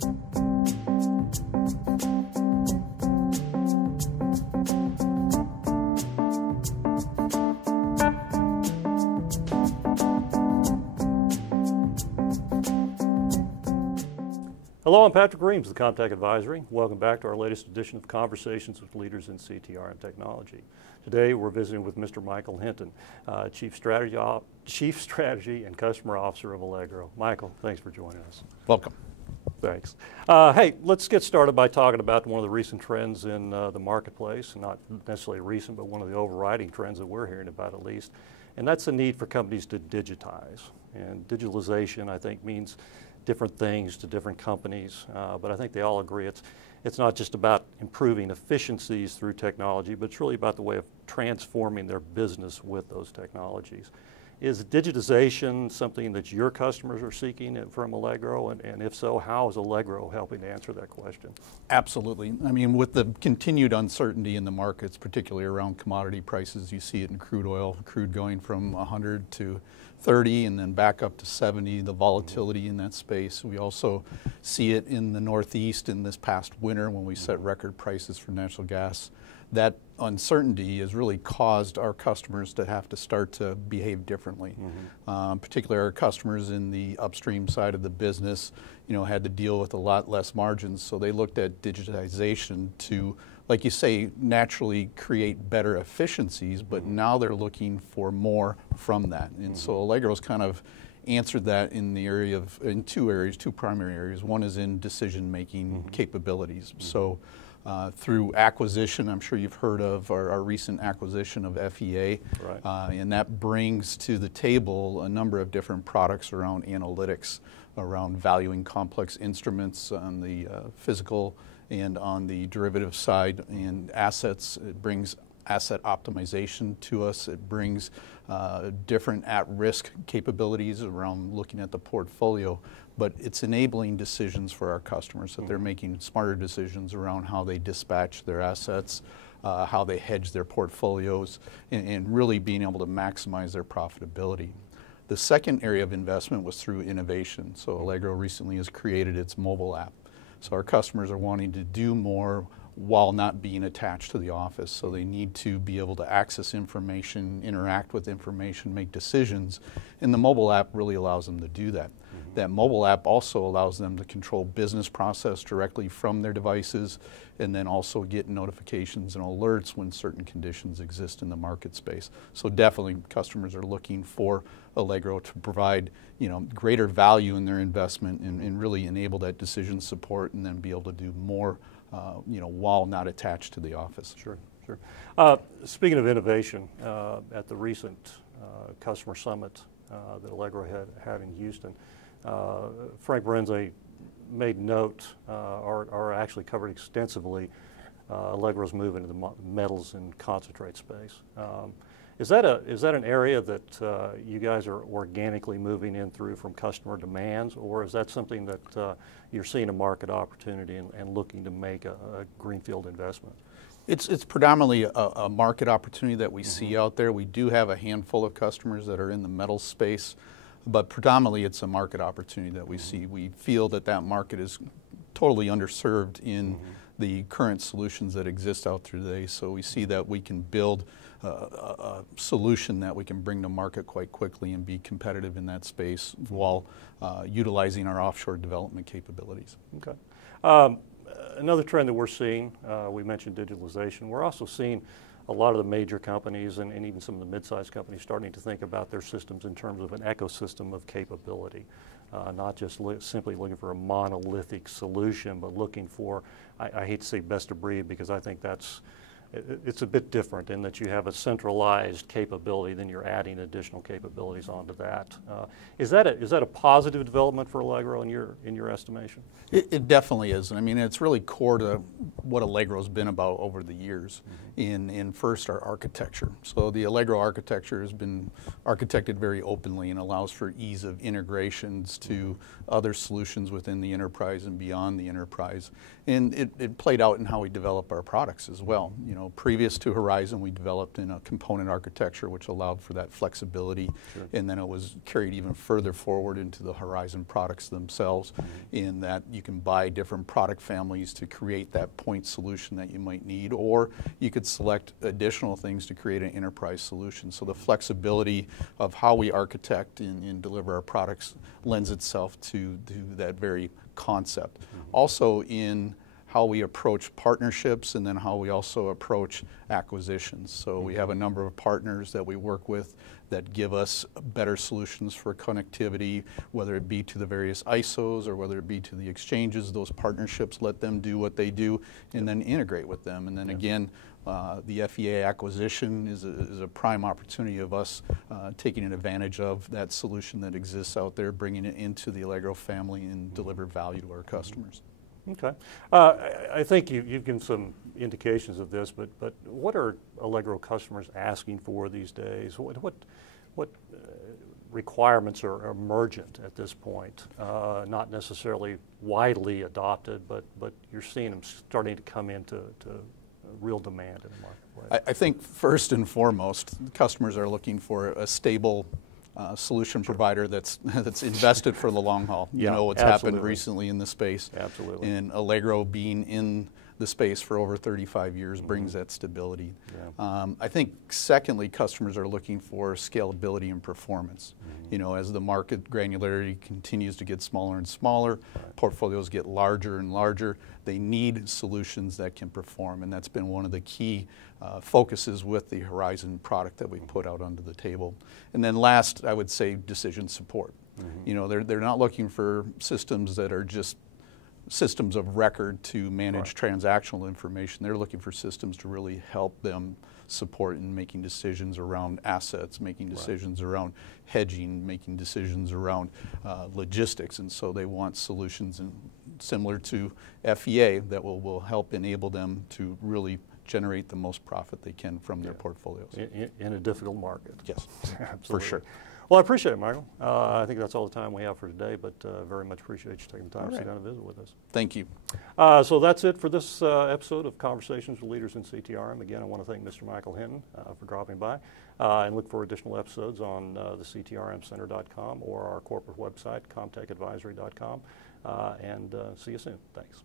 Hello, I'm Patrick Reames, the Comtech Advisory. Welcome back to our latest edition of Conversations with Leaders in CTRM Technology. Today we're visiting with Mr. Michael Hinton, Chief Strategy and Customer Officer of Allegro. Michael, thanks for joining us. Welcome. Thanks. Hey, let's get started by talking about one of the recent trends in the marketplace, not necessarily recent, but one of the overriding trends that we're hearing about at least, and that's the need for companies to digitize. And digitalization, I think, means different things to different companies, but I think they all agree it's not just about improving efficiencies through technology, but it's really about the way of transforming their business with those technologies. Is digitization something that your customers are seeking from Allegro, and if so, how is Allegro helping to answer that question? Absolutely. I mean, with the continued uncertainty in the markets, particularly around commodity prices, you see it in crude oil, crude going from 100 to 30 and then back up to 70, the volatility in that space. We also see it in the Northeast in this past winter when we set record prices for natural gas. That uncertainty has really caused our customers to have to start to behave differently. Particularly our customers in the upstream side of the business, had to deal with a lot less margins, so they looked at digitization to, like you say, naturally create better efficiencies, but now they're looking for more from that. And so Allegro's kind of answered that in the area of, in two primary areas. One is in decision-making capabilities. So through acquisition, I'm sure you've heard of our recent acquisition of FEA, and that brings to the table a number of different products around analytics, around valuing complex instruments on the physical and on the derivative side and assets. It brings asset optimization to us. It brings different at-risk capabilities around looking at the portfolio, but it's enabling decisions for our customers, that they're making smarter decisions around how they dispatch their assets, how they hedge their portfolios, and really being able to maximize their profitability. The second area of investment was through innovation. So Allegro recently has created its mobile app. So our customers are wanting to do more while not being attached to the office. So they need to be able to access information, interact with information, make decisions, and the mobile app really allows them to do that. That mobile app also allows them to control business process directly from their devices, and then also get notifications and alerts when certain conditions exist in the market space. So definitely customers are looking for Allegro to provide greater value in their investment and really enable that decision support and then be able to do more while not attached to the office. Sure. Speaking of innovation, at the recent customer summit that Allegro had in Houston, Frank Renze made note, or actually covered extensively, Allegro's move into the metals and concentrate space. Is that an area that you guys are organically moving in through from customer demands, or is that something that you're seeing a market opportunity and looking to make a greenfield investment? It's predominantly a market opportunity that we see out there. We do have a handful of customers that are in the metal space, but predominantly it's a market opportunity that we see. We feel that market is totally underserved in the current solutions that exist out there today. So we see that we can build a solution that we can bring to market quite quickly and be competitive in that space while utilizing our offshore development capabilities. Okay. Another trend that we're seeing, we mentioned digitalization. We're also seeing a lot of the major companies and even some of the mid-sized companies starting to think about their systems in terms of an ecosystem of capability. Not just simply looking for a monolithic solution, but looking for, I hate to say best of breed, because I think it's a bit different in that you have a centralized capability, then you're adding additional capabilities onto that. Is that a positive development for Allegro in your estimation? It definitely is. I mean, it's really core to what Allegro's been about over the years. In first, our architecture. So the Allegro architecture has been architected very openly and allows for ease of integrations to other solutions within the enterprise and beyond the enterprise. And it played out in how we develop our products as well. know, previous to Horizon, we developed in a component architecture which allowed for that flexibility, and then it was carried even further forward into the Horizon products themselves, in that you can buy different product families to create that point solution that you might need, or you could select additional things to create an enterprise solution. So the flexibility of how we architect and deliver our products lends itself to that very concept. Also in how we approach partnerships, and then how we also approach acquisitions. So we have a number of partners that we work with that give us better solutions for connectivity, whether it be to the various ISOs or whether it be to the exchanges. Those partnerships let them do what they do and then integrate with them. And then again, the FEA acquisition is a prime opportunity of us taking advantage of that solution that exists out there, bringing it into the Allegro family and deliver value to our customers. Okay. I think you've given some indications of this, but what are Allegro customers asking for these days? What requirements are emergent at this point? Not necessarily widely adopted, but you're seeing them starting to come into real demand in the marketplace. I think first and foremost, customers are looking for a stable solution provider that's invested for the long haul. You know what's happened recently in the space. Absolutely. And Allegro being in the space for over 35 years brings that stability. I think secondly, customers are looking for scalability and performance. You know, as the market granularity continues to get smaller and smaller, portfolios get larger and larger, they need solutions that can perform, and that's been one of the key focuses with the Horizon product that we put out onto the table. And then last, I would say decision support. You know, they're not looking for systems that are just systems of record to manage transactional information. They're looking for systems to really help them support in making decisions around assets, making decisions around hedging, making decisions around logistics. And so they want solutions similar to FEA that will help enable them to really generate the most profit they can from their portfolios. In a difficult market. Yes, absolutely. For sure. Well, I appreciate it, Michael. I think that's all the time we have for today, but very much appreciate you taking the time to sit down and visit with us. Thank you. So that's it for this episode of Conversations with Leaders in CTRM. Again, I want to thank Mr. Michael Hinton for dropping by, and look for additional episodes on the CTRMcenter.com or our corporate website, comtechadvisory.com, and see you soon. Thanks.